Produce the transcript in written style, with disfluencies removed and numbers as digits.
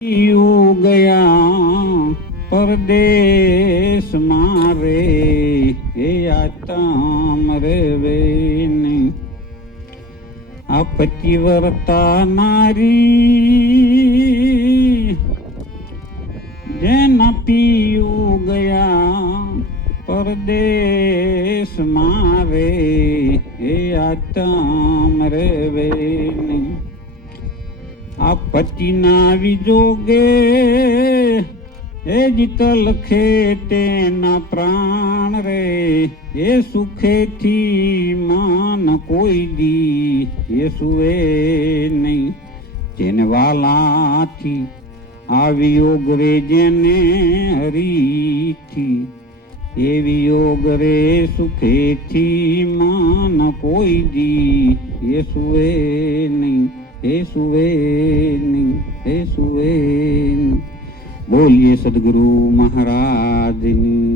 You ગયા પરદેશ મારે એ આતમ રેવે નહીં આ પતિવ્રતા નારી જેના પીયું ગયા પરદેશ મારે એ આતમ રેવે નહીં આ પતિના વિજોગે એ જીત લખે તેના પ્રાણ રે એ સુખેથી માન કોઈ દી એ સુવે નહીં જેને વાલાથી આ વિયોગ રે જેને હરીથી એ વિયોગ રે સુખેથી માન કોઈ દી એ સુવે નહીં એ સુવે નહીં એ સુવે નહીં. બોલીએ સદગુરુ મહારાજની.